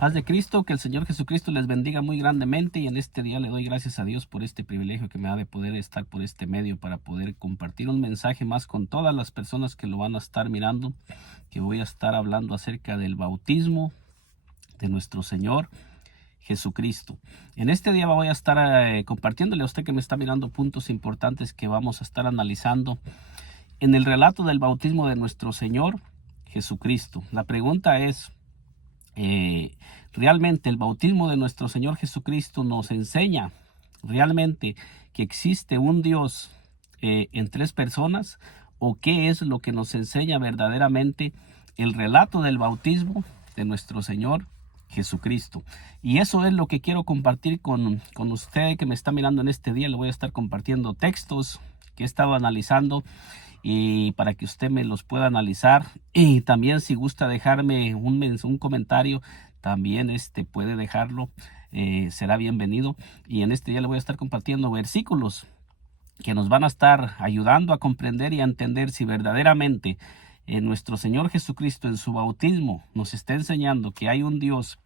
Paz de Cristo, que el Señor Jesucristo les bendiga muy grandemente, y en este día le doy gracias a Dios por este privilegio que me da de poder estar por este medio para poder compartir un mensaje más con todas las personas que lo van a estar mirando, que voy a estar hablando acerca del bautismo de nuestro Señor Jesucristo. En este día voy a estar compartiéndole a usted que me está mirando puntos importantes que vamos a estar analizando en el relato del bautismo de nuestro Señor Jesucristo. La pregunta es, ¿realmente el bautismo de nuestro Señor Jesucristo nos enseña realmente que existe un Dios en tres personas? ¿O qué es lo que nos enseña verdaderamente el relato del bautismo de nuestro Señor Jesucristo? Y eso es lo que quiero compartir con usted que me está mirando en este día. Le voy a estar compartiendo textos que he estado analizando, y para que usted me los pueda analizar, y también si gusta dejarme un comentario, también puede dejarlo, será bienvenido. Y en este día le voy a estar compartiendo versículos que nos van a estar ayudando a comprender y a entender si verdaderamente nuestro Señor Jesucristo en su bautismo nos está enseñando que hay un Dios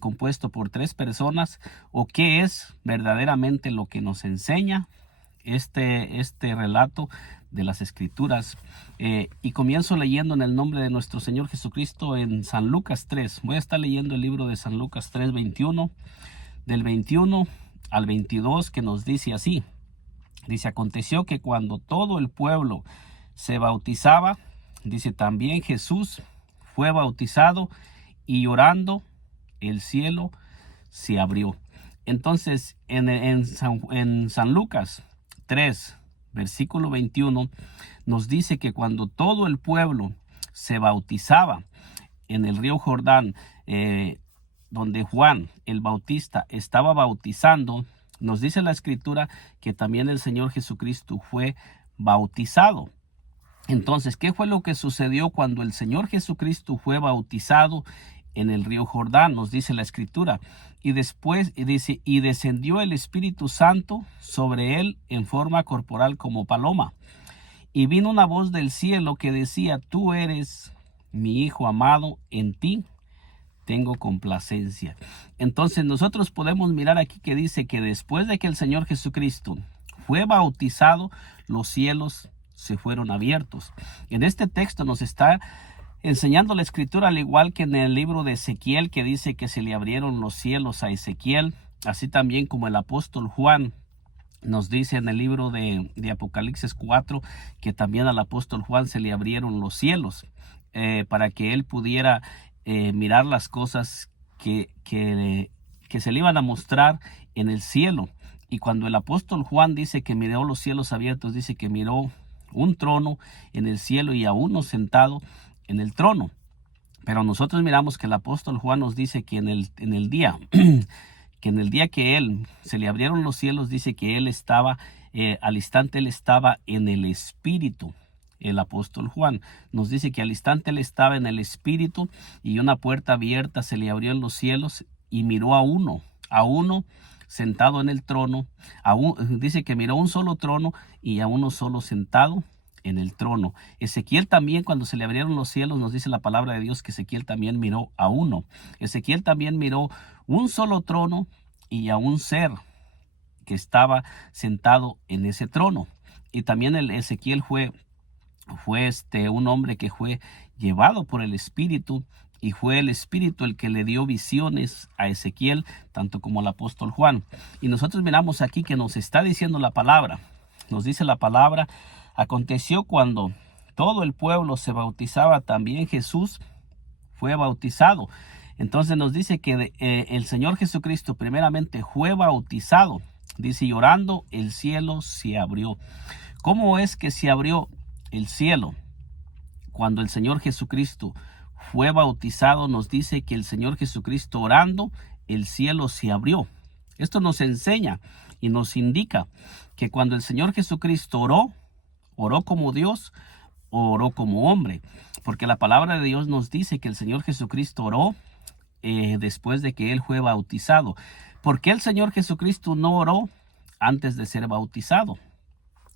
compuesto por tres personas, o qué es verdaderamente lo que nos enseña este relato de las Escrituras. Y comienzo leyendo en el nombre de nuestro Señor Jesucristo en San Lucas 3. Voy a estar leyendo el libro de San Lucas 3, 21, del 21 al 22, que nos dice así. Dice: aconteció que cuando todo el pueblo se bautizaba, dice, también Jesús fue bautizado, y llorando el cielo se abrió. Entonces, en San Lucas 3, versículo 21, nos dice que cuando todo el pueblo se bautizaba en el río Jordán, donde Juan el Bautista estaba bautizando, nos dice la Escritura que también el Señor Jesucristo fue bautizado. Entonces, ¿qué fue lo que sucedió cuando el Señor Jesucristo fue bautizado en el río Jordán? Nos dice la Escritura: y después dice, y descendió el Espíritu Santo sobre él en forma corporal como paloma, y vino una voz del cielo que decía: tú eres mi Hijo amado, en ti tengo complacencia. Entonces nosotros podemos mirar aquí que dice que después de que el Señor Jesucristo fue bautizado, los cielos se fueron abiertos. En este texto nos está enseñando la Escritura, al igual que en el libro de Ezequiel, que dice que se le abrieron los cielos a Ezequiel, así también como el apóstol Juan nos dice en el libro de Apocalipsis 4, que también al apóstol Juan se le abrieron los cielos, para que él pudiera mirar las cosas que se le iban a mostrar en el cielo. Y cuando el apóstol Juan dice que miró los cielos abiertos, dice que miró un trono en el cielo y a uno sentado en el trono. Pero nosotros miramos que el apóstol Juan nos dice que en el día que en el día que él se le abrieron los cielos, dice que él estaba al instante él estaba en el Espíritu. El apóstol Juan nos dice que al instante él estaba en el Espíritu, y una puerta abierta se le abrió en los cielos, y miró a uno sentado en el trono. Dice que miró un solo trono y a uno solo sentado en el trono. Ezequiel también, cuando se le abrieron los cielos, nos dice la palabra de Dios que Ezequiel también miró a uno. Ezequiel también miró un solo trono y a un ser que estaba sentado en ese trono. Y también el Ezequiel fue un hombre que fue llevado por el Espíritu, y fue el Espíritu el que le dio visiones a Ezequiel, tanto como al apóstol Juan. Y nosotros miramos aquí que nos está diciendo la palabra. Nos dice la palabra: aconteció cuando todo el pueblo se bautizaba, también Jesús fue bautizado. Entonces nos dice que el Señor Jesucristo primeramente fue bautizado. Dice: llorando el cielo se abrió. ¿Cómo es que se abrió el cielo? Cuando el Señor Jesucristo fue bautizado, nos dice que el Señor Jesucristo orando, el cielo se abrió. Esto nos enseña y nos indica que cuando el Señor Jesucristo oró como Dios, oró como hombre, porque la palabra de Dios nos dice que el Señor Jesucristo oró después de que él fue bautizado. ¿Por qué el Señor Jesucristo no oró antes de ser bautizado?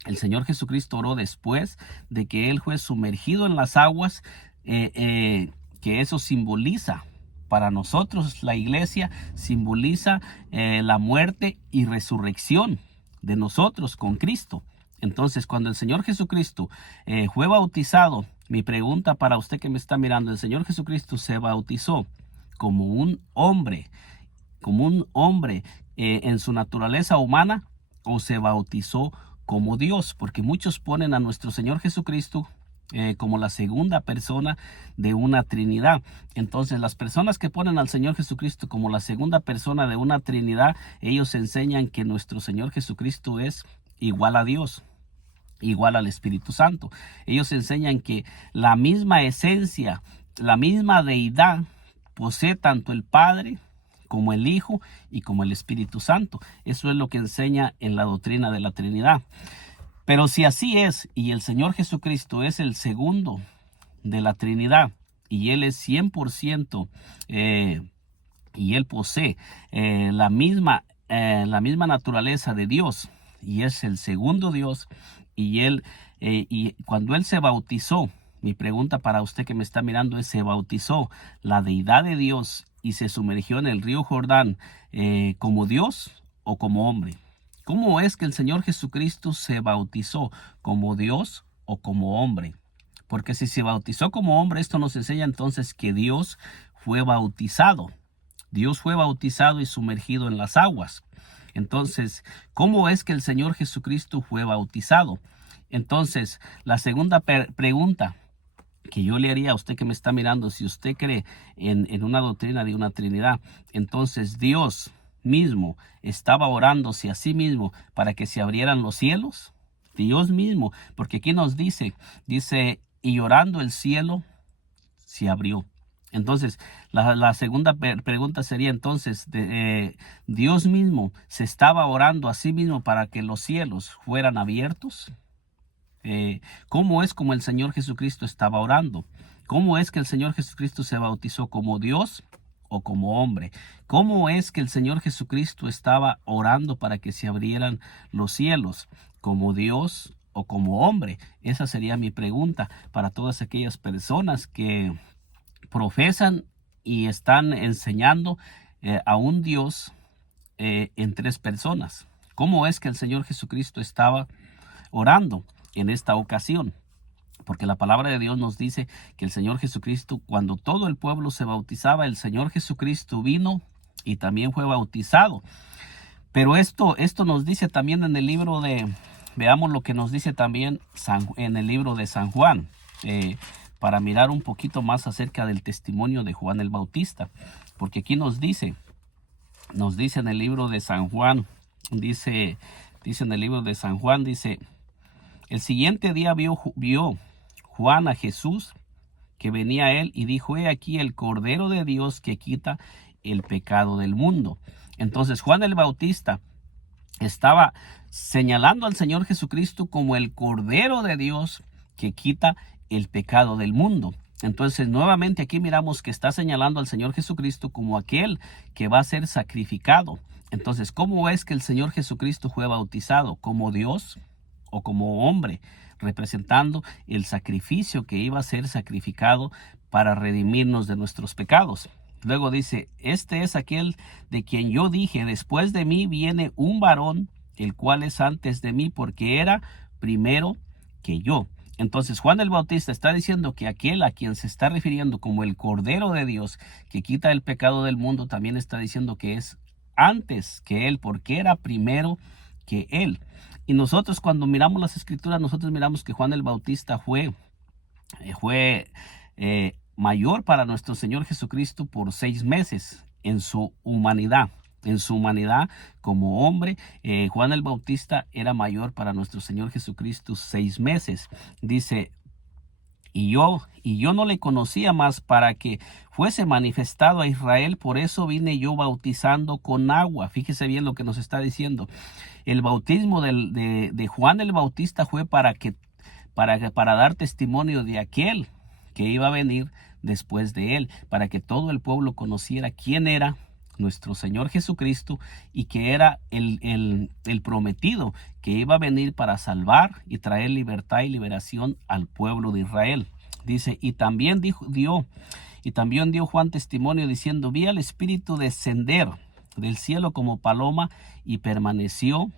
El Señor Jesucristo oró después de que él fue sumergido en las aguas, que eso simboliza Para nosotros la iglesia simboliza la muerte y resurrección de nosotros con Cristo. Entonces, cuando el Señor Jesucristo fue bautizado, mi pregunta para usted que me está mirando, ¿el Señor Jesucristo se bautizó como un hombre en su naturaleza humana, o se bautizó como Dios? Porque muchos ponen a nuestro Señor Jesucristo como la segunda persona de una Trinidad. Entonces, las personas que ponen al Señor Jesucristo como la segunda persona de una Trinidad, ellos enseñan que nuestro Señor Jesucristo es igual a Dios, igual al Espíritu Santo. Ellos enseñan que la misma esencia, la misma deidad posee tanto el Padre como el Hijo y como el Espíritu Santo. Eso es lo que enseña en la doctrina de la Trinidad. Pero si así es, y el Señor Jesucristo es el segundo de la Trinidad, y Él es 100%, y Él posee la misma naturaleza de Dios, y es el segundo Dios, y cuando Él se bautizó, mi pregunta para usted que me está mirando es, ¿se bautizó la deidad de Dios y se sumergió en el río Jordán como Dios o como hombre? ¿Cómo es que el Señor Jesucristo se bautizó? ¿Como Dios o como hombre? Porque si se bautizó como hombre, esto nos enseña entonces que Dios fue bautizado. Dios fue bautizado y sumergido en las aguas. Entonces, ¿cómo es que el Señor Jesucristo fue bautizado? Entonces, la segunda pregunta que yo le haría a usted que me está mirando, si usted cree en una doctrina de una Trinidad, entonces Dios mismo estaba orándose a sí mismo para que se abrieran los cielos. Dios mismo, porque aquí nos dice, y orando el cielo se abrió. Entonces, la segunda pregunta sería entonces, ¿Dios mismo se estaba orando a sí mismo para que los cielos fueran abiertos? ¿Cómo es como el Señor Jesucristo estaba orando? ¿Cómo es que el Señor Jesucristo se bautizó como Dios o como hombre? ¿Cómo es que el Señor Jesucristo estaba orando para que se abrieran los cielos? ¿Como Dios o como hombre? Esa sería mi pregunta para todas aquellas personas que profesan y están enseñando a un Dios en tres personas. ¿Cómo es que el Señor Jesucristo estaba orando en esta ocasión? Porque la palabra de Dios nos dice que el Señor Jesucristo, cuando todo el pueblo se bautizaba, el Señor Jesucristo vino y también fue bautizado. Pero esto nos dice también en el libro veamos lo que nos dice también en el libro de San Juan, para mirar un poquito más acerca del testimonio de Juan el Bautista. Porque aquí nos dice en el libro de San Juan, dice en el libro de San Juan, el siguiente día vio Juan a Jesús que venía a él y dijo: he aquí el Cordero de Dios que quita el pecado del mundo. Entonces Juan el Bautista estaba señalando al Señor Jesucristo como el Cordero de Dios que quita el pecado del mundo. Entonces nuevamente aquí miramos que está señalando al Señor Jesucristo como aquel que va a ser sacrificado. Entonces, ¿cómo es que el Señor Jesucristo fue bautizado? ¿Como Dios o como hombre? Representando el sacrificio que iba a ser sacrificado para redimirnos de nuestros pecados. Luego dice: este es aquel de quien yo dije: después de mí viene un varón, el cual es antes de mí, porque era primero que yo. Entonces Juan el Bautista está diciendo que aquel a quien se está refiriendo como el Cordero de Dios que quita el pecado del mundo, también está diciendo que es antes que él, porque era primero que él. Y nosotros, cuando miramos las escrituras, nosotros miramos que Juan el Bautista fue mayor para nuestro Señor Jesucristo por 6 meses en su humanidad. En su humanidad como hombre, Juan el Bautista era mayor para nuestro Señor Jesucristo 6 meses. Dice: y yo no le conocía más para que fuese manifestado a Israel, por eso vine yo bautizando con agua. Fíjese bien lo que nos está diciendo. El bautismo de Juan el Bautista fue para dar testimonio de aquel que iba a venir después de él, para que todo el pueblo conociera quién era nuestro Señor Jesucristo y que era el prometido que iba a venir para salvar y traer libertad y liberación al pueblo de Israel. Dice: y también dio Y también dio Juan testimonio diciendo: vi al Espíritu descender del cielo como paloma y permaneció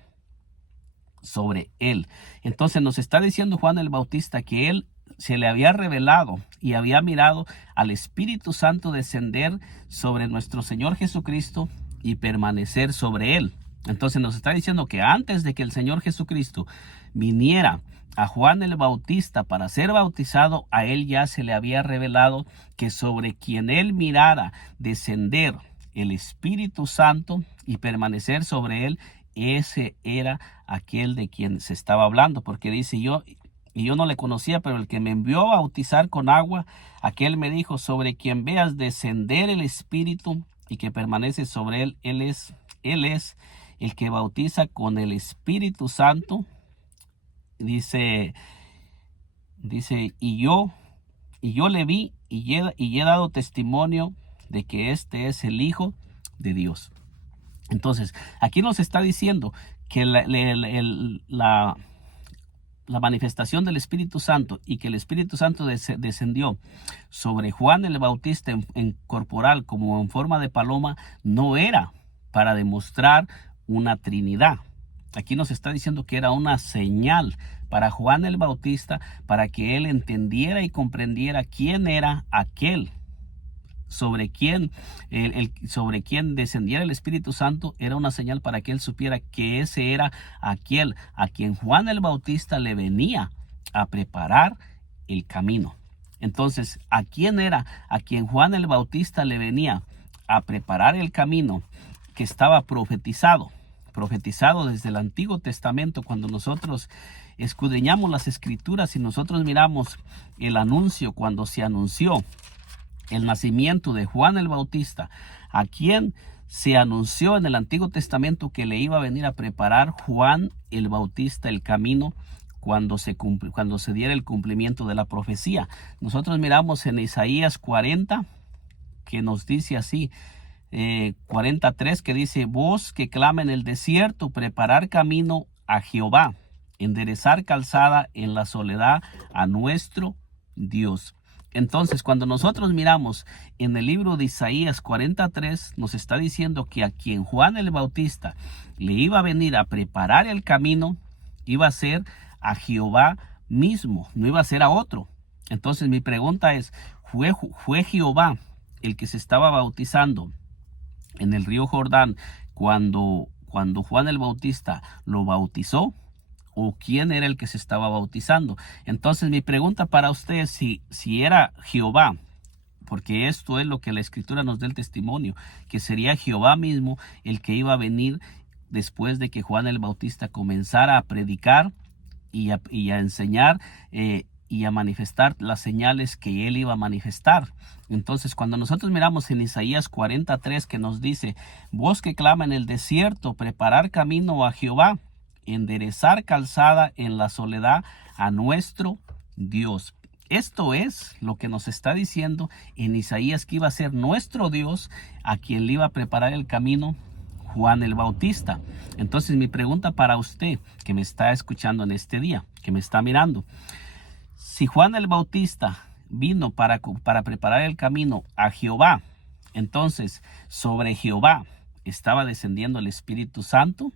sobre él. Entonces nos está diciendo Juan el Bautista que él se le había revelado y había mirado al Espíritu Santo descender sobre nuestro Señor Jesucristo y permanecer sobre él. Entonces nos está diciendo que antes de que el Señor Jesucristo viniera a Juan el Bautista para ser bautizado, a él ya se le había revelado que sobre quien él mirara descender el Espíritu Santo y permanecer sobre él, ese era aquel de quien se estaba hablando, porque dice: yo no le conocía, pero el que me envió a bautizar con agua, aquel me dijo: sobre quien veas descender el Espíritu y que permanece sobre él, él es el que bautiza con el Espíritu Santo. Dice, y yo le vi y he dado testimonio de que este es el Hijo de Dios. Entonces, aquí nos está diciendo que la manifestación del Espíritu Santo y que el Espíritu Santo descendió sobre Juan el Bautista en corporal como en forma de paloma, no era para demostrar una Trinidad. Aquí nos está diciendo que era una señal para Juan el Bautista, para que él entendiera y comprendiera quién era aquel sobre quien descendiera el Espíritu Santo. Era una señal para que él supiera que ese era aquel a quien Juan el Bautista le venía a preparar el camino. Entonces, ¿a quién era a quien Juan el Bautista le venía a preparar el camino? Que estaba profetizado desde el Antiguo Testamento. Cuando nosotros escudriñamos las Escrituras y nosotros miramos el anuncio, cuando se anunció el nacimiento de Juan el Bautista, a quien se anunció en el Antiguo Testamento que le iba a venir a preparar Juan el Bautista el camino cuando se diera el cumplimiento de la profecía. Nosotros miramos en Isaías 40, que nos dice así, 43, que dice: voz que clama en el desierto, preparar camino a Jehová, enderezar calzada en la soledad a nuestro Dios. Entonces, cuando nosotros miramos en el libro de Isaías 43, nos está diciendo que a quien Juan el Bautista le iba a venir a preparar el camino, iba a ser a Jehová mismo, no iba a ser a otro. Entonces mi pregunta es: ¿fue Jehová el que se estaba bautizando en el río Jordán cuando Juan el Bautista lo bautizó? ¿O quién era el que se estaba bautizando? Entonces mi pregunta para usted es si era Jehová, porque esto es lo que la Escritura nos da el testimonio, que sería Jehová mismo el que iba a venir después de que Juan el Bautista comenzara a predicar y a enseñar y a manifestar las señales que él iba a manifestar. Entonces, cuando nosotros miramos en Isaías 43, que nos dice: voz que clama en el desierto, preparar camino a Jehová, enderezar calzada en la soledad a nuestro Dios. Esto es lo que nos está diciendo en Isaías, que iba a ser nuestro Dios a quien le iba a preparar el camino Juan el Bautista. Entonces mi pregunta para usted que me está escuchando en este día, que me está mirando: si Juan el Bautista vino para preparar el camino a Jehová, entonces sobre Jehová estaba descendiendo el Espíritu Santo.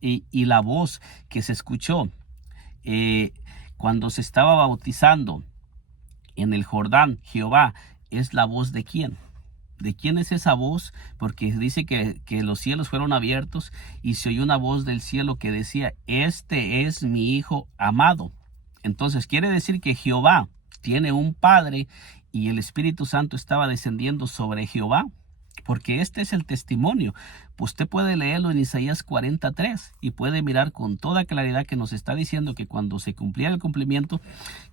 Y la voz que se escuchó cuando se estaba bautizando en el Jordán, Jehová, ¿es la voz de quién? ¿De quién es esa voz? Porque dice que los cielos fueron abiertos y se oyó una voz del cielo que decía: este es mi Hijo amado. Entonces quiere decir que Jehová tiene un Padre y el Espíritu Santo estaba descendiendo sobre Jehová. Porque este es el testimonio. Usted puede leerlo en Isaías 43 y puede mirar con toda claridad que nos está diciendo que cuando se cumplía el cumplimiento,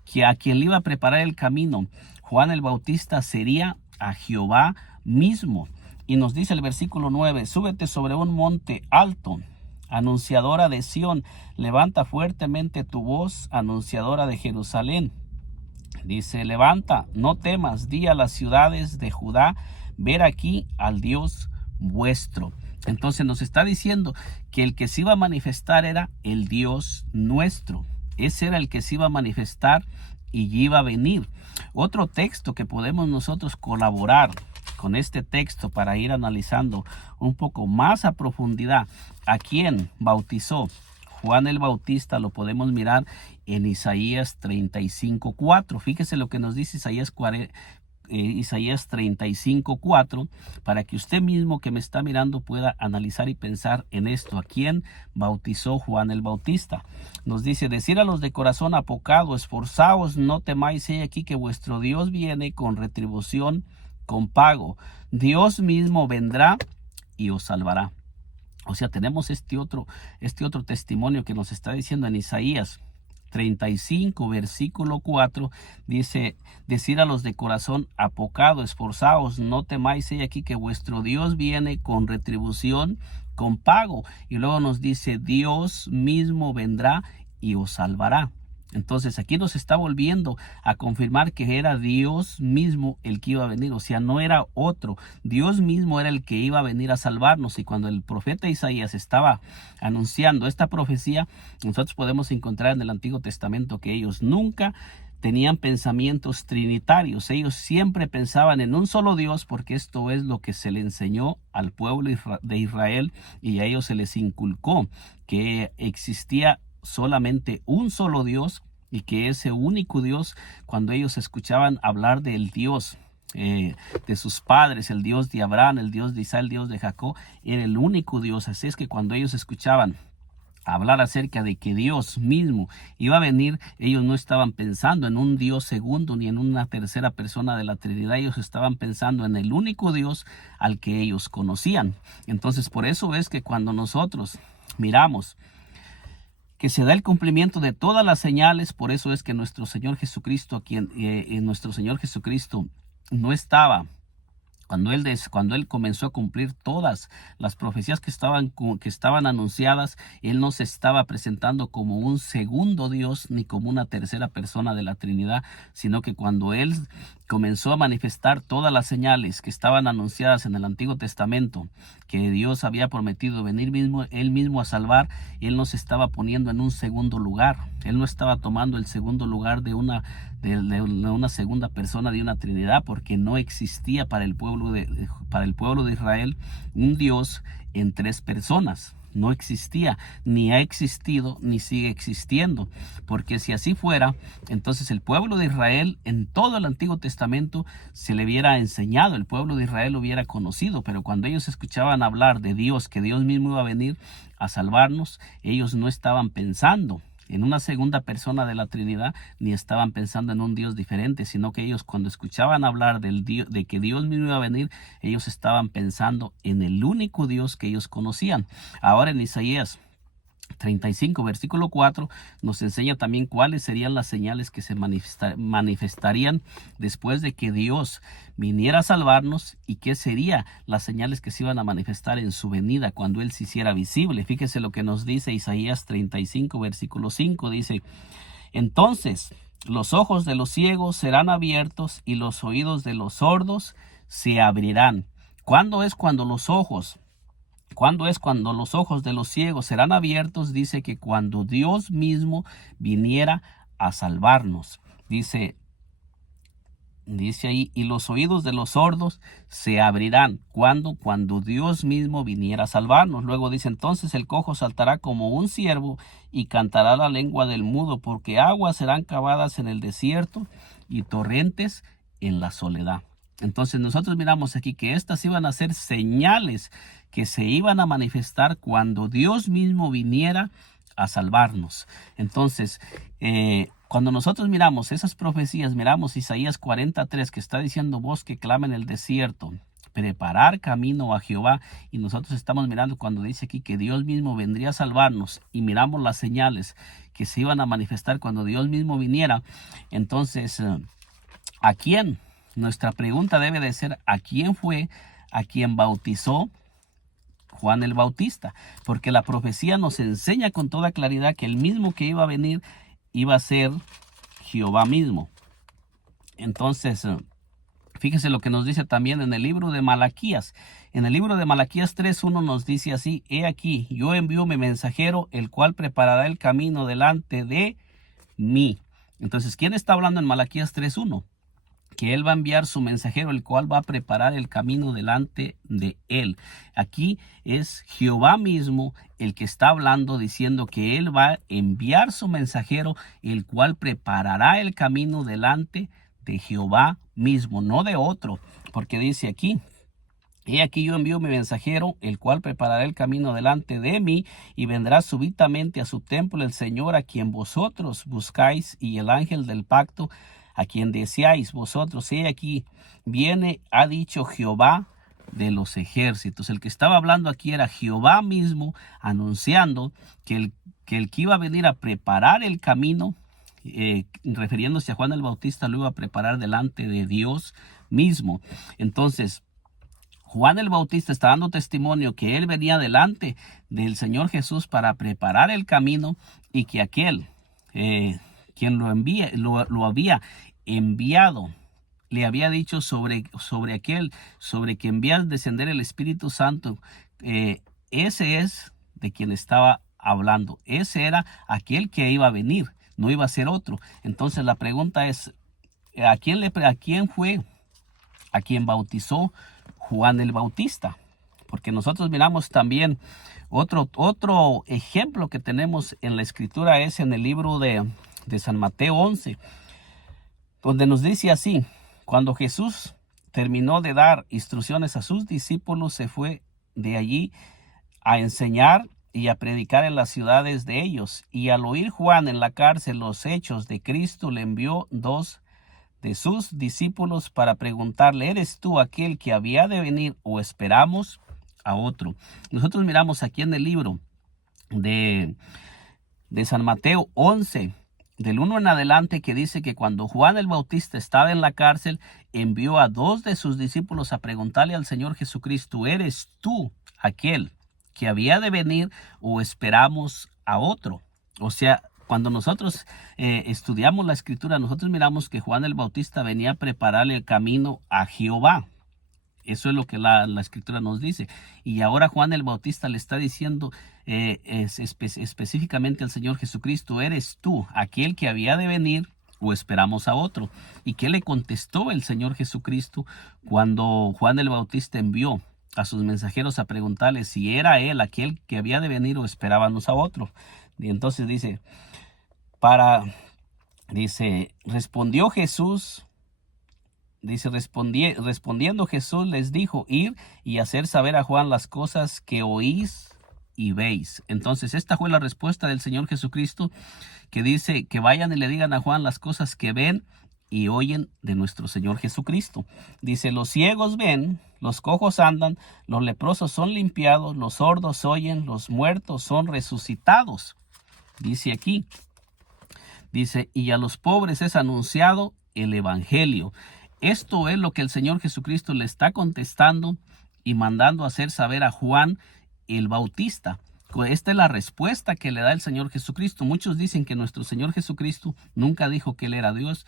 que a quien le iba a preparar el camino Juan el Bautista sería a Jehová mismo. Y nos dice el versículo 9: súbete sobre un monte alto, anunciadora de Sión, levanta fuertemente tu voz, anunciadora de Jerusalén. Dice: levanta, no temas, di a las ciudades de Judá: ver aquí al Dios vuestro. Entonces nos está diciendo que el que se iba a manifestar era el Dios nuestro. Ese era el que se iba a manifestar y iba a venir. Otro texto que podemos nosotros colaborar con este texto para ir analizando un poco más a profundidad a quién bautizó Juan el Bautista, lo podemos mirar en Isaías 35:4. Fíjese lo que nos dice Isaías 35:4, para que usted mismo que me está mirando pueda analizar y pensar en esto. ¿A quién bautizó Juan el Bautista? Nos dice: decir a los de corazón apocado, esforzaos, no temáis, he aquí que vuestro Dios viene con retribución, con pago. Dios mismo vendrá y os salvará. O sea, tenemos este otro testimonio que nos está diciendo en Isaías 35, versículo 4, dice: decir a los de corazón apocado, esforzaos, no temáis, he aquí que vuestro Dios viene con retribución, con pago. Y luego nos dice: Dios mismo vendrá y os salvará. Entonces aquí nos está volviendo a confirmar que era Dios mismo el que iba a venir, o sea, no era otro. Dios mismo era el que iba a venir a salvarnos. Y cuando el profeta Isaías estaba anunciando esta profecía, nosotros podemos encontrar en el Antiguo Testamento que ellos nunca tenían pensamientos trinitarios. Ellos siempre pensaban en un solo Dios, porque esto es lo que se le enseñó al pueblo de Israel, y a ellos se les inculcó que existía solamente un solo Dios, y que ese único Dios, cuando ellos escuchaban hablar del Dios de sus padres, el Dios de Abraham, el Dios de Isaac, el Dios de Jacob, era el único Dios. Así es que cuando ellos escuchaban hablar acerca de que Dios mismo iba a venir, ellos no estaban pensando en un Dios segundo ni en una tercera persona de la Trinidad. Ellos estaban pensando en el único Dios al que ellos conocían. Entonces, por eso es que cuando nosotros miramos que se da el cumplimiento de todas las señales, por eso es que nuestro Señor Jesucristo, nuestro Señor Jesucristo no estaba, cuando él comenzó a cumplir todas las profecías que estaban anunciadas, él no se estaba presentando como un segundo Dios ni como una tercera persona de la Trinidad, sino que cuando él comenzó a manifestar todas las señales que estaban anunciadas en el Antiguo Testamento, que Dios había prometido venir él mismo a salvar, él no se estaba poniendo en un segundo lugar. Él no estaba tomando el segundo lugar de una segunda persona de una Trinidad, porque no existía para el pueblo de Israel un Dios en tres personas. No existía, ni ha existido, ni sigue existiendo. Porque si así fuera, entonces el pueblo de Israel en todo el Antiguo Testamento se le hubiera enseñado, el pueblo de Israel lo hubiera conocido. Pero cuando ellos escuchaban hablar de Dios, que Dios mismo iba a venir a salvarnos, ellos no estaban pensando en una segunda persona de la Trinidad, ni estaban pensando en un Dios diferente, sino que ellos, cuando escuchaban hablar de que Dios mismo iba a venir, ellos estaban pensando en el único Dios que ellos conocían. Ahora en Isaías 35, versículo 4, nos enseña también cuáles serían las señales que se manifestarían después de que Dios viniera a salvarnos, y qué serían las señales que se iban a manifestar en su venida cuando Él se hiciera visible. Fíjese lo que nos dice Isaías 35, versículo 5, dice: entonces los ojos de los ciegos serán abiertos y los oídos de los sordos se abrirán. ¿Cuándo es cuando los ojos de los ciegos serán abiertos? Dice que cuando Dios mismo viniera a salvarnos. Dice ahí: y los oídos de los sordos se abrirán. Cuando Dios mismo viniera a salvarnos. Luego dice: entonces el cojo saltará como un ciervo y cantará la lengua del mudo, porque aguas serán cavadas en el desierto y torrentes en la soledad. Entonces nosotros miramos aquí que estas iban a ser señales que se iban a manifestar cuando Dios mismo viniera a salvarnos. Entonces, cuando nosotros miramos esas profecías, miramos Isaías 43, que está diciendo: voz que clama en el desierto, preparar camino a Jehová. Y nosotros estamos mirando cuando dice aquí que Dios mismo vendría a salvarnos, y miramos las señales que se iban a manifestar cuando Dios mismo viniera. Entonces, ¿a quién? Nuestra pregunta debe de ser: ¿a quién fue a quien bautizó Juan el Bautista? Porque la profecía nos enseña con toda claridad que el mismo que iba a venir iba a ser Jehová mismo. Entonces, fíjese lo que nos dice también en el libro de Malaquías. En el libro de Malaquías 3:1 nos dice así: he aquí, yo envío mi mensajero, el cual preparará el camino delante de mí. Entonces, ¿quién está hablando en Malaquías 3:1? Que él va a enviar su mensajero, el cual va a preparar el camino delante de él. Aquí es Jehová mismo el que está hablando, diciendo que él va a enviar su mensajero, el cual preparará el camino delante de Jehová mismo, no de otro, porque dice aquí: he aquí yo envío mi mensajero, el cual preparará el camino delante de mí, y vendrá súbitamente a su templo el Señor a quien vosotros buscáis, y el ángel del pacto a quien deseáis vosotros. He aquí viene, ha dicho Jehová de los ejércitos. El que estaba hablando aquí era Jehová mismo, anunciando que el que iba a venir a preparar el camino, refiriéndose a Juan el Bautista, lo iba a preparar delante de Dios mismo. Entonces, Juan el Bautista está dando testimonio que él venía delante del Señor Jesús para preparar el camino, y que aquel quien lo había enviado, le había dicho sobre que envía al descender el Espíritu Santo. Ese es de quien estaba hablando. Ese era aquel que iba a venir, no iba a ser otro. Entonces la pregunta es: ¿a quién fue a quien bautizó Juan el Bautista? Porque nosotros miramos también otro ejemplo que tenemos en la Escritura, es en el libro de San Mateo 11, donde nos dice así: cuando Jesús terminó de dar instrucciones a sus discípulos, se fue de allí a enseñar y a predicar en las ciudades de ellos. Y al oír Juan en la cárcel los hechos de Cristo, le envió dos de sus discípulos para preguntarle: ¿eres tú aquel que había de venir, o esperamos a otro? Nosotros miramos aquí en el libro de San Mateo 11, del 1 en adelante, que dice que cuando Juan el Bautista estaba en la cárcel, envió a dos de sus discípulos a preguntarle al Señor Jesucristo: ¿eres tú aquel que había de venir, o esperamos a otro? O sea, cuando nosotros estudiamos la Escritura, nosotros miramos que Juan el Bautista venía a prepararle el camino a Jehová. Eso es lo que la Escritura nos dice. Y ahora Juan el Bautista le está diciendo específicamente al Señor Jesucristo: ¿eres tú aquel que había de venir, o esperamos a otro? ¿Y qué le contestó el Señor Jesucristo cuando Juan el Bautista envió a sus mensajeros a preguntarle si era él aquel que había de venir, o esperábamos a otro? Y entonces respondió Jesús. Respondiendo Jesús les dijo: ir y hacer saber a Juan las cosas que oís y veis. Entonces esta fue la respuesta del Señor Jesucristo, que dice que vayan y le digan a Juan las cosas que ven y oyen de nuestro Señor Jesucristo. Dice: los ciegos ven, los cojos andan, los leprosos son limpiados, los sordos oyen, los muertos son resucitados. Dice aquí, y a los pobres es anunciado el evangelio. Esto es lo que el Señor Jesucristo le está contestando y mandando hacer saber a Juan el Bautista. Esta es la respuesta que le da el Señor Jesucristo. Muchos dicen que nuestro Señor Jesucristo nunca dijo que Él era Dios,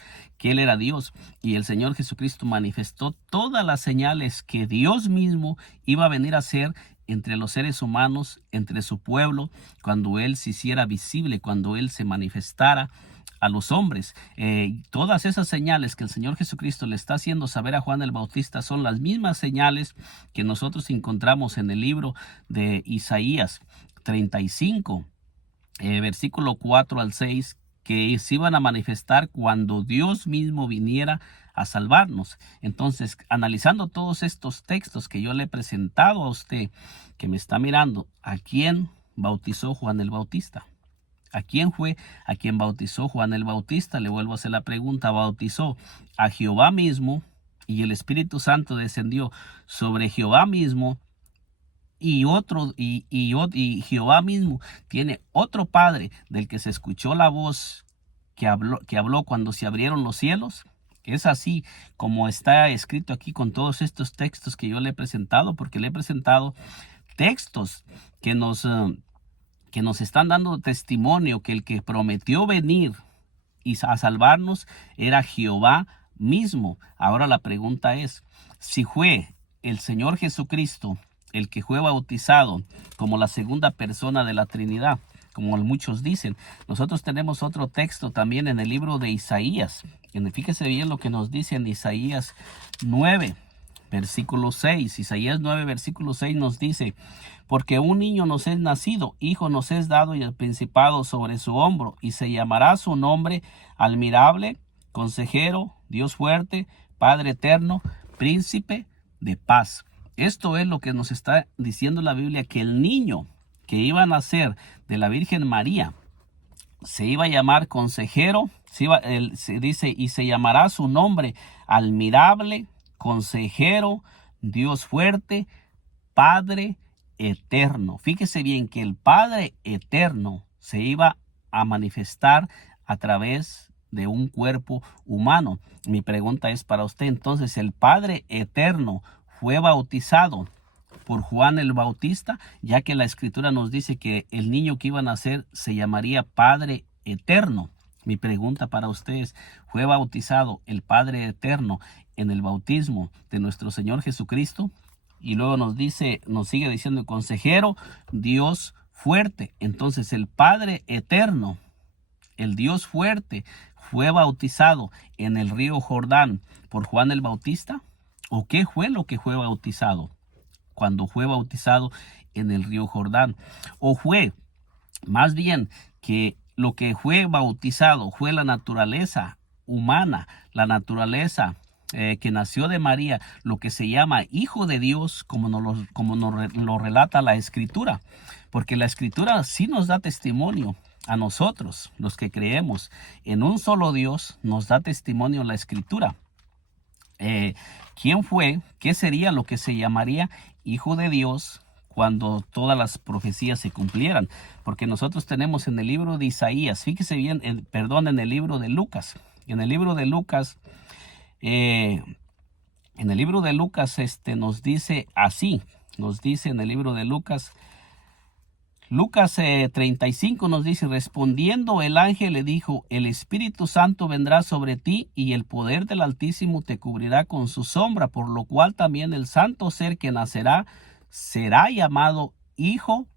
y el Señor Jesucristo manifestó todas las señales que Dios mismo iba a venir a hacer entre los seres humanos, entre su pueblo, cuando Él se hiciera visible, cuando Él se manifestara a los hombres. Todas esas señales que el Señor Jesucristo le está haciendo saber a Juan el Bautista son las mismas señales que nosotros encontramos en el libro de Isaías 35, versículo 4 al 6, que se iban a manifestar cuando Dios mismo viniera a salvarnos. Entonces, analizando todos estos textos que yo le he presentado a usted, que me está mirando, ¿a quién bautizó Juan el Bautista? ¿A quién fue a quien bautizó Juan el Bautista? Le vuelvo a hacer la pregunta. Bautizó a Jehová mismo, y el Espíritu Santo descendió sobre Jehová mismo, y Jehová mismo tiene otro Padre del que se escuchó la voz que habló cuando se abrieron los cielos. Es así como está escrito aquí con todos estos textos que yo le he presentado, porque le he presentado textos que nos están dando testimonio que el que prometió venir y a salvarnos era Jehová mismo. Ahora la pregunta es: si fue el Señor Jesucristo el que fue bautizado como la segunda persona de la Trinidad, como muchos dicen. Nosotros tenemos otro texto también en el libro de Isaías. Fíjese bien lo que nos dice en Isaías 9, versículo 6. Isaías 9, versículo 6 nos dice: porque un niño nos es nacido, hijo nos es dado, y el principado sobre su hombro, y se llamará su nombre Admirable, Consejero, Dios fuerte, Padre eterno, Príncipe de paz. Esto es lo que nos está diciendo la Biblia, que el niño que iba a nacer de la Virgen María se iba a llamar Consejero, se dice, y se llamará su nombre Admirable, Consejero, Dios fuerte, Padre eterno. Fíjese bien que el Padre eterno se iba a manifestar a través de un cuerpo humano. Mi pregunta es para usted, entonces, ¿el Padre eterno fue bautizado por Juan el Bautista? Ya que la Escritura nos dice que el niño que iba a nacer se llamaría Padre eterno. Mi pregunta para ustedes: ¿fue bautizado el Padre eterno en el bautismo de nuestro Señor Jesucristo? Y luego nos sigue diciendo: Consejero, Dios fuerte. Entonces el Padre eterno, el Dios fuerte, ¿fue bautizado en el río Jordán por Juan el Bautista? ¿O qué fue lo que fue bautizado cuando fue bautizado en el río Jordán? ¿O fue más bien que lo que fue bautizado fue la naturaleza humana, la naturaleza que nació de María, lo que se llama Hijo de Dios, como nos lo relata la Escritura? Porque la Escritura sí nos da testimonio a nosotros, los que creemos en un solo Dios, nos da testimonio la Escritura. ¿Quién fue? ¿Qué sería lo que se llamaría Hijo de Dios cuando todas las profecías se cumplieran? Porque nosotros tenemos en el libro de Isaías, fíjese bien, en el libro de Lucas. En el libro de Lucas, nos dice así, nos dice en el libro de Lucas 35 nos dice: respondiendo el ángel le dijo: el Espíritu Santo vendrá sobre ti, y el poder del Altísimo te cubrirá con su sombra, por lo cual también el santo ser que nacerá será llamado Hijo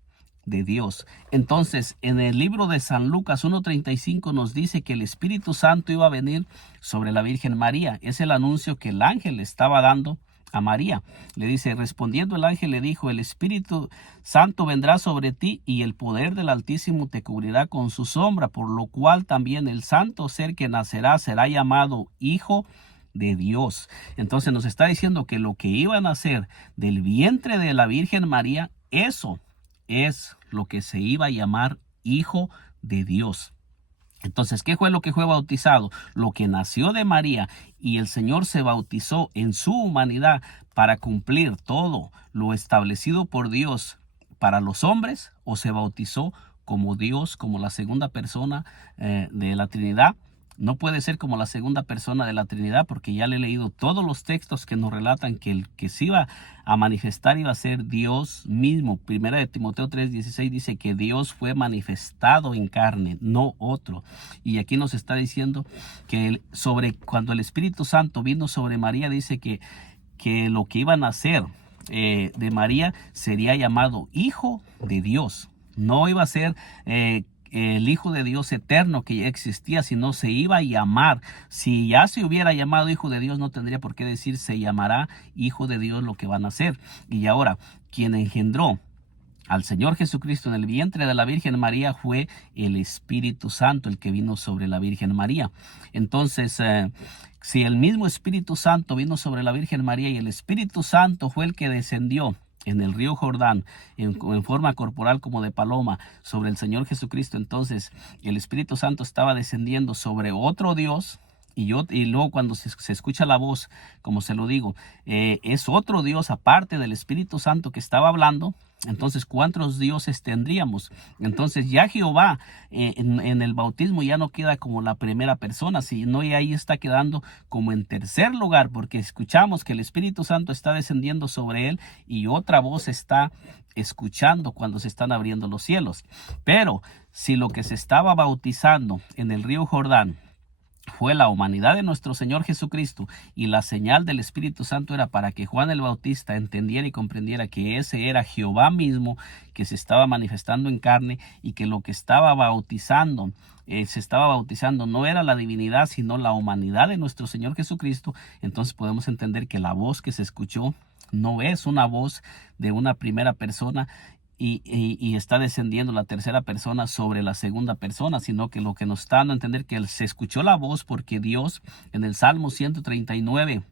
de Dios. Entonces, en el libro de San Lucas 1:35 nos dice que el Espíritu Santo iba a venir sobre la Virgen María. Es el anuncio que el ángel le estaba dando a María. Le dice: respondiendo el ángel le dijo: el Espíritu Santo vendrá sobre ti, y el poder del Altísimo te cubrirá con su sombra, por lo cual también el santo ser que nacerá será llamado Hijo de Dios. Entonces nos está diciendo que lo que iba a nacer del vientre de la Virgen María, eso es lo que se iba a llamar Hijo de Dios. Entonces, ¿qué fue lo que fue bautizado? Lo que nació de María, y el Señor se bautizó en su humanidad para cumplir todo lo establecido por Dios para los hombres, o se bautizó como Dios, como la segunda persona de la Trinidad. No puede ser como la segunda persona de la Trinidad, porque ya le he leído todos los textos que nos relatan que el que se iba a manifestar iba a ser Dios mismo. Primera de Timoteo 3:16 dice que Dios fue manifestado en carne, no otro. Y aquí nos está diciendo que cuando el Espíritu Santo vino sobre María, dice que lo que iba a nacer de María sería llamado Hijo de Dios. No iba a ser el Hijo de Dios eterno que ya existía, sino se iba a llamar. Si ya se hubiera llamado Hijo de Dios, no tendría por qué decir se llamará Hijo de Dios lo que van a hacer. Y ahora, quien engendró al Señor Jesucristo en el vientre de la Virgen María fue el Espíritu Santo, el que vino sobre la Virgen María. Entonces, si el mismo Espíritu Santo vino sobre la Virgen María, y el Espíritu Santo fue el que descendió en el río Jordán en forma corporal como de paloma sobre el Señor Jesucristo, entonces el Espíritu Santo estaba descendiendo sobre otro Dios. Y luego cuando se escucha la voz, como se lo digo, es otro Dios aparte del Espíritu Santo que estaba hablando. Entonces, ¿cuántos dioses tendríamos? Entonces ya Jehová en el bautismo ya no queda como la primera persona, sino y ahí está quedando como en tercer lugar, porque escuchamos que el Espíritu Santo está descendiendo sobre él, y otra voz está escuchando cuando se están abriendo los cielos. Pero si lo que se estaba bautizando en el río Jordán fue la humanidad de nuestro Señor Jesucristo, y la señal del Espíritu Santo era para que Juan el Bautista entendiera y comprendiera que ese era Jehová mismo que se estaba manifestando en carne, y que lo que estaba bautizando, se estaba bautizando no era la divinidad sino la humanidad de nuestro Señor Jesucristo. Entonces podemos entender que la voz que se escuchó no es una voz de una primera persona, y está descendiendo la tercera persona sobre la segunda persona, sino que lo que nos está dando a entender que se escuchó la voz, porque Dios en el Salmo 139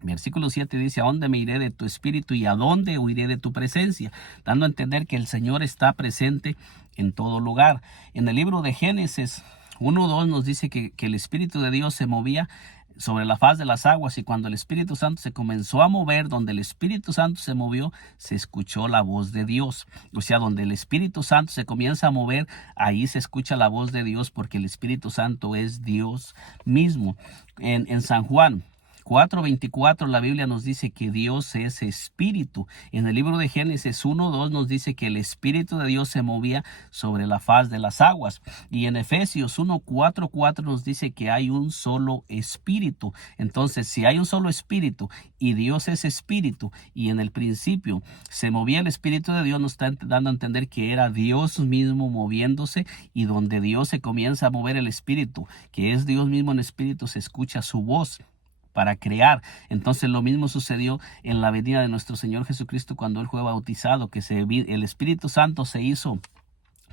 versículo 7 dice: ¿a dónde me iré de tu espíritu y a dónde huiré de tu presencia? Dando a entender que el Señor está presente en todo lugar. En el libro de Génesis 1:2 nos dice que el Espíritu de Dios se movía sobre la faz de las aguas, y cuando el Espíritu Santo se comenzó a mover, donde el Espíritu Santo se movió, se escuchó la voz de Dios. O sea, donde el Espíritu Santo se comienza a mover, ahí se escucha la voz de Dios, porque el Espíritu Santo es Dios mismo. En San Juan 4:24 la Biblia nos dice que Dios es espíritu. En el libro de Génesis 1:2 nos dice que el Espíritu de Dios se movía sobre la faz de las aguas. Y en Efesios 1:4 nos dice que hay un solo espíritu. Entonces, si hay un solo espíritu y Dios es espíritu, y en el principio se movía el Espíritu de Dios, nos está dando a entender que era Dios mismo moviéndose, y donde Dios se comienza a mover el Espíritu, que es Dios mismo en espíritu, se escucha su voz para crear. Entonces lo mismo sucedió en la venida de nuestro Señor Jesucristo cuando Él fue bautizado, que el Espíritu Santo se hizo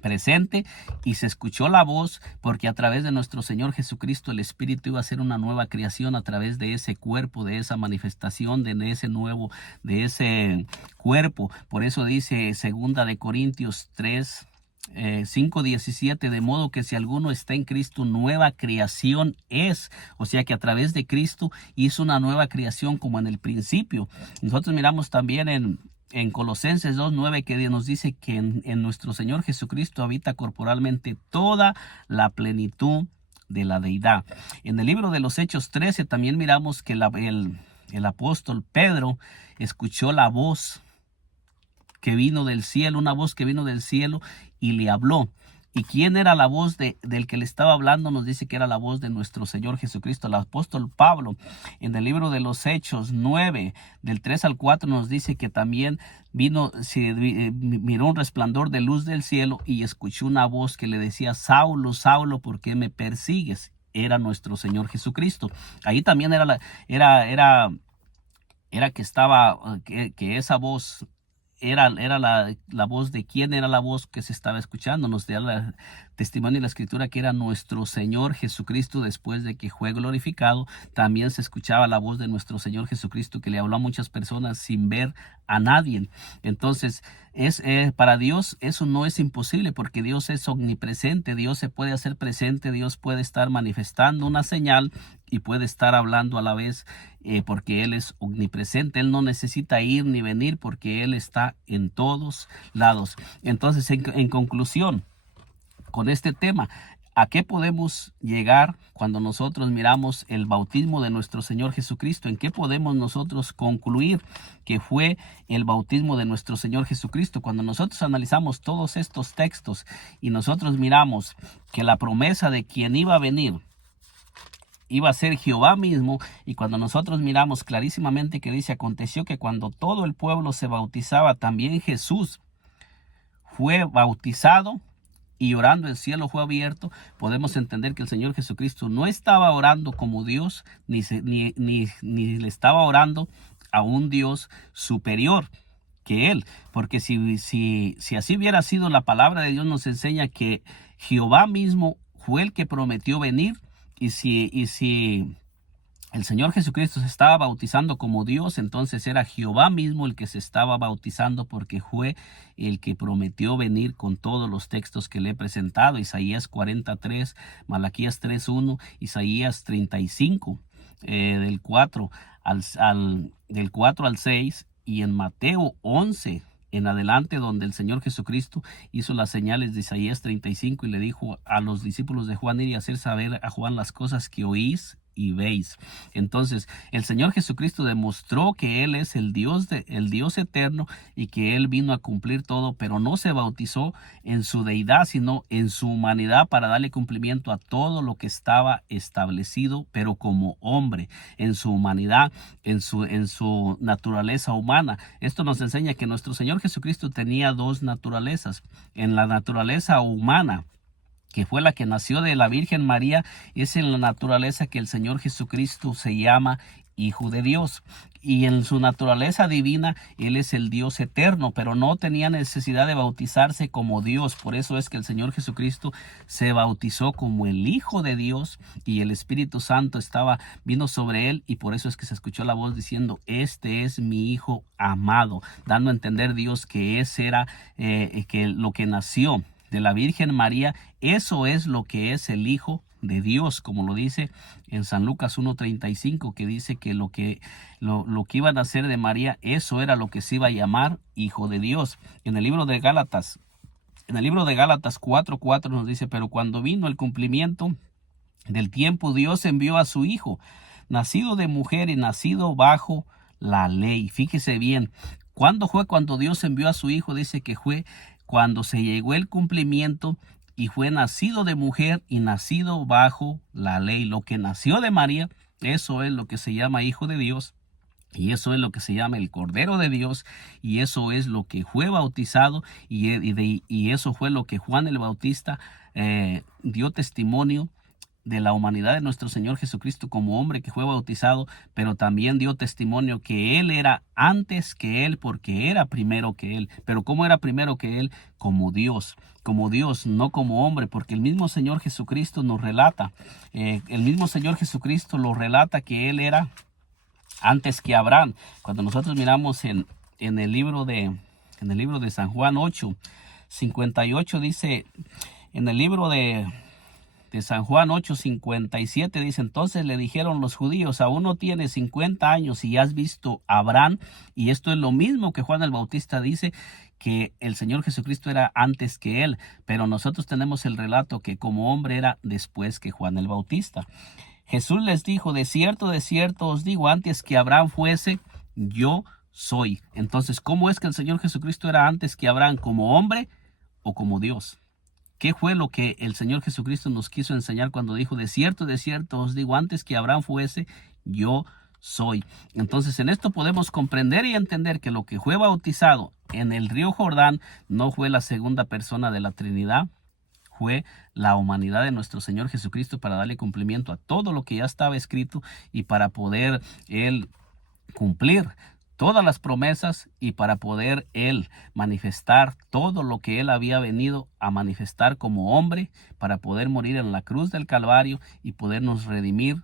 presente y se escuchó la voz, porque a través de nuestro Señor Jesucristo el Espíritu iba a hacer una nueva creación a través de ese cuerpo, de esa manifestación, de ese cuerpo. Por eso dice 2 Corintios 3 5:17, de modo que si alguno está en Cristo, nueva creación es. O sea que a través de Cristo hizo una nueva creación como en el principio. Nosotros miramos también en Colosenses 2:9 que nos dice que en nuestro Señor Jesucristo habita corporalmente toda la plenitud de la deidad. En el libro de los Hechos 13 también miramos que el apóstol Pedro escuchó la voz que vino del cielo, una voz que vino del cielo y le habló. ¿Y quién era la voz del que le estaba hablando? Nos dice que era la voz de nuestro Señor Jesucristo. El apóstol Pablo, en el libro de los Hechos 9, del 3 al 4, nos dice que también miró un resplandor de luz del cielo y escuchó una voz que le decía: Saulo, Saulo, ¿por qué me persigues? Era nuestro Señor Jesucristo. Ahí también era que estaba, que esa voz era la voz de quién era la voz que se estaba escuchando. Nos da la testimonio de la Escritura que era nuestro Señor Jesucristo. Después de que fue glorificado, también se escuchaba la voz de nuestro Señor Jesucristo, que le habló a muchas personas sin ver a nadie. Entonces, para Dios eso no es imposible, porque Dios es omnipresente. Dios se puede hacer presente, Dios puede estar manifestando una señal y puede estar hablando a la vez, porque Él es omnipresente. Él no necesita ir ni venir, porque Él está en todos lados. Entonces, en conclusión, con este tema, ¿a qué podemos llegar cuando nosotros miramos el bautismo de nuestro Señor Jesucristo? ¿En qué podemos nosotros concluir que fue el bautismo de nuestro Señor Jesucristo? Cuando nosotros analizamos todos estos textos y nosotros miramos que la promesa de quien iba a venir iba a ser Jehová mismo, y cuando nosotros miramos clarísimamente que dice: aconteció que cuando todo el pueblo se bautizaba, también Jesús fue bautizado, y orando el cielo fue abierto, podemos entender que el Señor Jesucristo no estaba orando como Dios, ni le estaba orando a un Dios superior que Él, porque si así hubiera sido, la palabra de Dios nos enseña que Jehová mismo fue el que prometió venir. Y si el Señor Jesucristo se estaba bautizando como Dios, entonces era Jehová mismo el que se estaba bautizando, porque fue el que prometió venir, con todos los textos que le he presentado: Isaías 43, Malaquías 3:1, Isaías 35, del 4 al 6, y en Mateo 11 en adelante, donde el Señor Jesucristo hizo las señales de Isaías 35 y le dijo a los discípulos de Juan: ir y hacer saber a Juan las cosas que oís y veis. Entonces, el Señor Jesucristo demostró que Él es el Dios eterno y que Él vino a cumplir todo, pero no se bautizó en su deidad, sino en su humanidad para darle cumplimiento a todo lo que estaba establecido, pero como hombre, en su humanidad, en su naturaleza humana. Esto nos enseña que nuestro Señor Jesucristo tenía dos naturalezas. En la naturaleza humana, que fue la que nació de la Virgen María, es en la naturaleza que el Señor Jesucristo se llama Hijo de Dios. Y en su naturaleza divina, Él es el Dios eterno, pero no tenía necesidad de bautizarse como Dios. Por eso es que el Señor Jesucristo se bautizó como el Hijo de Dios y el Espíritu Santo vino sobre Él, y por eso es que se escuchó la voz diciendo: este es mi Hijo amado, dando a entender Dios que ese era que lo que nació de la Virgen María, eso es lo que es el Hijo de Dios, como lo dice en San Lucas 1:35, que dice que lo que iba a nacer de María, eso era lo que se iba a llamar Hijo de Dios. En el libro de Gálatas 4:4 nos dice: pero cuando vino el cumplimiento del tiempo, Dios envió a su Hijo, nacido de mujer y nacido bajo la ley. Fíjese bien, ¿cuándo fue cuando Dios envió a su Hijo? Dice que fue cuando se llegó el cumplimiento y fue nacido de mujer y nacido bajo la ley. Lo que nació de María, eso es lo que se llama Hijo de Dios. Y eso es lo que se llama el Cordero de Dios, y eso es lo que fue bautizado, y eso fue lo que Juan el Bautista dio testimonio de la humanidad de nuestro Señor Jesucristo como hombre que fue bautizado, pero también dio testimonio que Él era antes que Él, porque era primero que Él. Pero ¿cómo era primero que Él? Como Dios, no como hombre, porque el mismo Señor Jesucristo nos relata, el mismo Señor Jesucristo lo relata que Él era antes que Abraham. Cuando nosotros miramos en el libro de San Juan 8:58, dice, en el libro de San Juan 8:57, dice: entonces le dijeron los judíos: aún no tienes 50 años y has visto a Abraham. Y esto es lo mismo que Juan el Bautista dice, que el Señor Jesucristo era antes que él, pero nosotros tenemos el relato que como hombre era después que Juan el Bautista. Jesús les dijo: de cierto os digo, antes que Abraham fuese, yo soy. Entonces, ¿cómo es que el Señor Jesucristo era antes que Abraham? ¿Como hombre o como Dios? ¿Qué fue lo que el Señor Jesucristo nos quiso enseñar cuando dijo: de cierto os digo, antes que Abraham fuese, yo soy? Entonces, en esto podemos comprender y entender que lo que fue bautizado en el río Jordán no fue la segunda persona de la Trinidad, fue la humanidad de nuestro Señor Jesucristo, para darle cumplimiento a todo lo que ya estaba escrito y para poder Él cumplir todas las promesas y para poder Él manifestar todo lo que Él había venido a manifestar como hombre, para poder morir en la cruz del Calvario y podernos redimir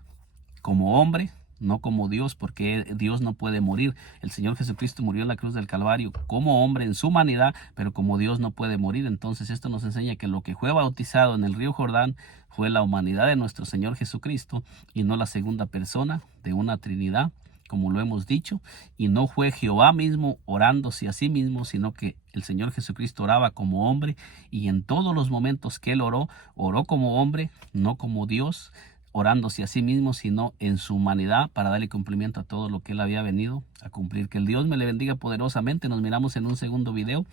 como hombre, no como Dios, porque Dios no puede morir. El Señor Jesucristo murió en la cruz del Calvario como hombre en su humanidad, pero como Dios no puede morir. Entonces esto nos enseña que lo que fue bautizado en el río Jordán fue la humanidad de nuestro Señor Jesucristo y no la segunda persona de una Trinidad, como lo hemos dicho, y no fue Jehová mismo orándose a sí mismo, sino que el Señor Jesucristo oraba como hombre, y en todos los momentos que Él oró como hombre, no como Dios, orándose a sí mismo, sino en su humanidad, para darle cumplimiento a todo lo que Él había venido a cumplir. Que el Dios me le bendiga poderosamente. Nos miramos en un segundo video.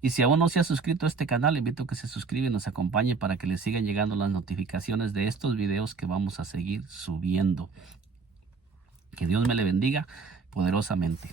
Y si aún no se ha suscrito a este canal, le invito a que se suscriba y nos acompañe para que le sigan llegando las notificaciones de estos videos que vamos a seguir subiendo. Que Dios me le bendiga poderosamente.